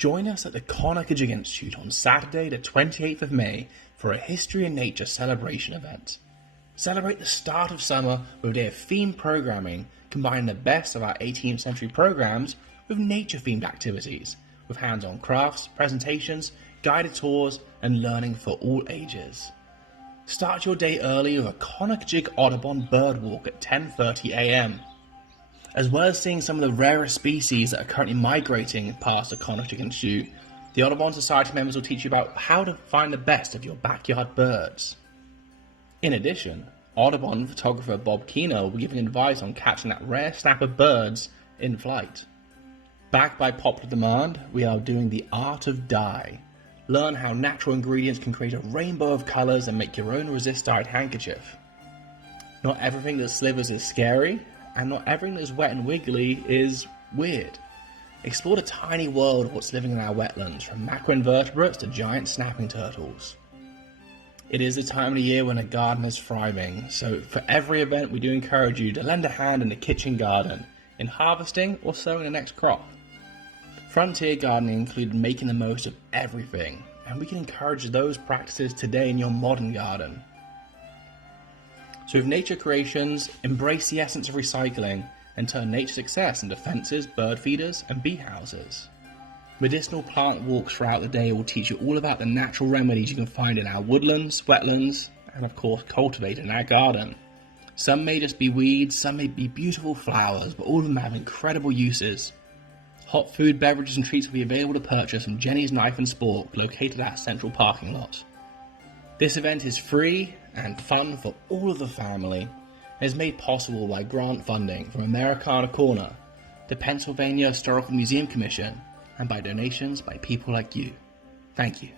Join us at the Connacht Institute on Saturday the 28th of May for a History and Nature celebration event. Celebrate the start of summer with a day of themed programming, combining the best of our 18th century programs with nature-themed activities, with hands-on crafts, presentations, guided tours, and learning for all ages. Start your day early with a Connacht Audubon bird walk at 10:30 a.m. As well as seeing some of the rarest species that are currently migrating past the Connacht Institute, the Audubon Society members will teach you about how to find the best of your backyard birds. In addition, Audubon photographer Bob Keener will be giving advice on catching that rare snap of birds in flight. Backed by popular demand, we are doing the art of dye. Learn how natural ingredients can create a rainbow of colours and make your own resist-dyed handkerchief. Not everything that slithers is scary, and not everything that is wet and wiggly is weird. Explore the tiny world of what's living in our wetlands, from macroinvertebrates to giant snapping turtles. It is the time of the year when a garden is thriving, so for every event we do encourage you to lend a hand in the kitchen garden, in harvesting or sowing the next crop. Frontier gardening includes making the most of everything, and we can encourage those practices today in your modern garden. So with Nature Creations, embrace the essence of recycling and turn nature success into fences, bird feeders and bee houses. Medicinal plant walks throughout the day will teach you all about the natural remedies you can find in our woodlands, wetlands, and of course cultivated in our garden. Some may just be weeds, some may be beautiful flowers, but all of them have incredible uses. Hot food, beverages and treats will be available to purchase from Jenny's Knife and Spork, located at our central parking lot. This event is free and fun for all of the family, and is made possible by grant funding from Americana Corner, the Pennsylvania Historical Museum Commission, and by donations by people like you. Thank you.